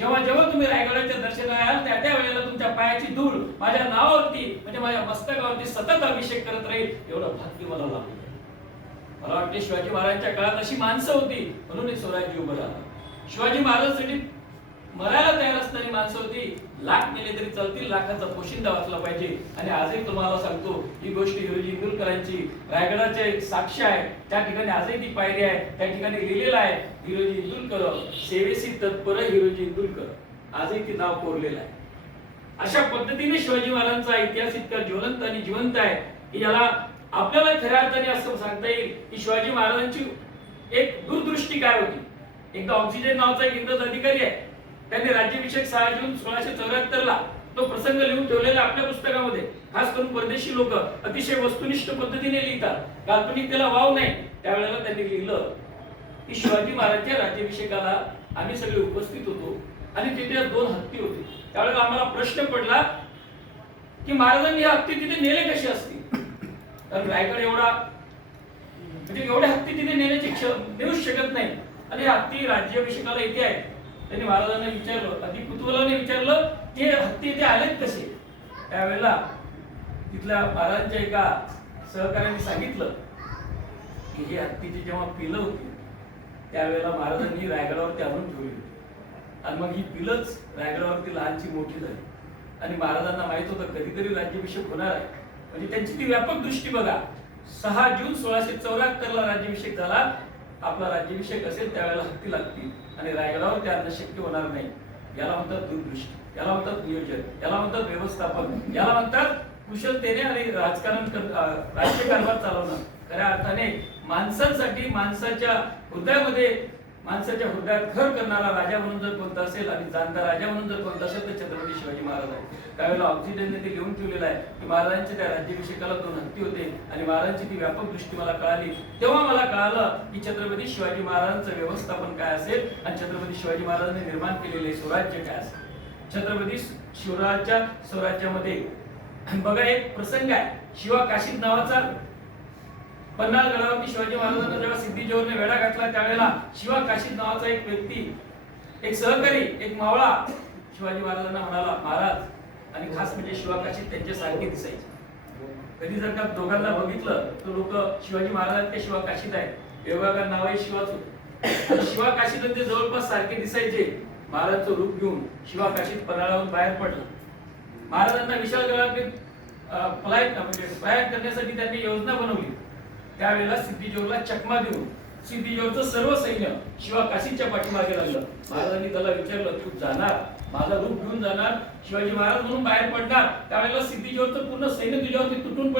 जेव्हा जेव्हा तुम्ही रायगडाच्या दर्शनाला याल त्या त्या वेळेला तुमच्या पायाची धूळ माझ्या नावावरती म्हणजे माझ्या मस्तकावरती सतत अभिषेक करत राहील एवढं भाग्य मला लाभलं. मला वाटते शिवाजी महाराजांच्या काळात अशी माणसं होती म्हणून हे स्वराज्य उभं राहिलं. शिवाजी महाराजांसाठी मरायला तयार असणारी माणसं होती. लाख मेले तरी चालतील, लाखाचा पोशिंदा वाचला पाहिजे. आणि आजही तुम्हाला सांगतो ही गोष्ट हिरोजी इंदुरकरांची रायगडाचे एक साक्ष आहे. त्या ठिकाणी आजही ती पायरी आहे, त्या ठिकाणी लिहिलेलं आहे हिरोजी इंदुरकर सेवेसी तत्पर हिरोजी इंदुरकर. आजही ते नाव कोरलेलं आहे. अशा पद्धतीने शिवाजी महाराजांचा इतिहास इतका ज्वलंत आणि जिवंत आहे की याला आपल्याला खऱ्या अर्थाने असं सांगता येईल की शिवाजी महाराजांची एक दूरदृष्टी काय होती. एकदा ऑक्सिजन नावाचा एक इंग्रज अधिकारी आहे, त्यांनी राज्याभिषेक 6 जून 1674 ला तो प्रसंग लिहून ठेवलेला आपल्या पुस्तकामध्ये. खास करून परदेशी लोक अतिशय वस्तुनिष्ठ पद्धतीने लिहितात, काल्पनिक त्याला वाव नाही. त्यावेळेला त्यांनी लिहिलं की शिवाजी महाराजांच्या राज्याभिषेकाला आम्ही सगळे उपस्थित होतो आणि तिथे 2 हत्ती होते. त्यावेळेला आम्हाला प्रश्न पडला की महाराजांनी या हत्ती तिथे नेले कसे असतील. कारण रायगड एवढा म्हणजे एवढे हत्ती तिथे नेऊच शकत नाही. आणि हत्ती राज्याभिषेकाला इथे आहे. त्यांनी महाराजांना विचारलं, अति कुतूहलाने विचारलं की हत्ती इथे आलेत कसे. त्यावेळेला तिथल्या महाराजांच्या एका सहकार्याने सांगितलं की हे हत्तीची जेव्हा पिलं होती त्यावेळेला महाराजांनी रायगडावरती आणून ठेवली होती. आणि मग ही पिलंच रायगडावरती लहानची मोठी झाली. आणि महाराजांना माहित होतं कधीतरी राज्याभिषेक होणार आहे. म्हणजे त्यांची ती व्यापक दृष्टी बघा. 6 जून 1674 ला राज्याभिषेक झाला. आपला राज्याभिषेक असेल त्यावेळेला हत्ती लागतील आणि रायगडावर ते आणणं शक्य होणार नाही. याला म्हणतात दूरदृष्टी, याला म्हणतात नियोजन, याला म्हणतात व्यवस्थापन, याला म्हणतात कुशलतेने आणि राज्यकारभार चालवणं. खऱ्या अर्थाने माणसांसाठी माणसाच्या हृदयात घर करणारा राजा म्हणून जर कोणता असेल आणि जाणता राजा म्हणून जर कोणता असेल तर छत्रपती शिवाजी महाराज आहे. त्यावेळेला ऑक्सिजनने ते लिहून ठेवलेलं आहे की महाराजांच्या त्या राज्याभिषेकाला 2 हत्ती होते आणि महाराजांची ती व्यापक दृष्टी मला कळाली. तेव्हा मला कळालं की छत्रपती शिवाजी महाराजांचं व्यवस्थापन काय असेल आणि छत्रपती शिवाजी महाराजांनी निर्माण केलेले स्वराज्य काय असेल. छत्रपती शिवरायांच्या स्वराज्यामध्ये बघा एक प्रसंग आहे. शिवा काशीद नावाचा पन्हाळ गडावरती शिवाजी महाराजांना जेव्हा सिद्धी-जोहरने वेढा घातला त्यावेळेला शिवा काशीद नावाचा एक व्यक्ती, एक सहकारी, एक मावळा शिवाजी महाराजांना म्हणाला महाराज, आणि खास म्हणजे शिवा काशीद त्यांच्या सारखे दिसायचे. कधी जर का दोघांना बघितलं तर लोक शिवाजी महाराज ते शिवा काशीद आहे, योगाकार नावही शिवाच होतं. शिवा काशीद ते जवळपास सारखे दिसायचे. महाराजांचं रूप घेऊन शिवा काशीद पन्हाळावरून बाहेर पडला. महाराजांना विशाळगडावरती प्रयाण करण्यासाठी त्यांनी योजना बनवली. त्यावेळेला सिद्धी-जोहरला चकमा देऊन सिद्धी-जोहरचं सर्व सैन्य शिवा काशीदच्या पाठीमागे लागलं. महाराजांनी त्याला विचारलं तू जाणार, माझा रूप घेऊन जाणार, शिवाजी महाराज म्हणून बाहेर पडणार, त्यावेळेला सिद्धी-जोहरचं पूर्ण सैन्य तुझ्यावरती तुटून पडेल.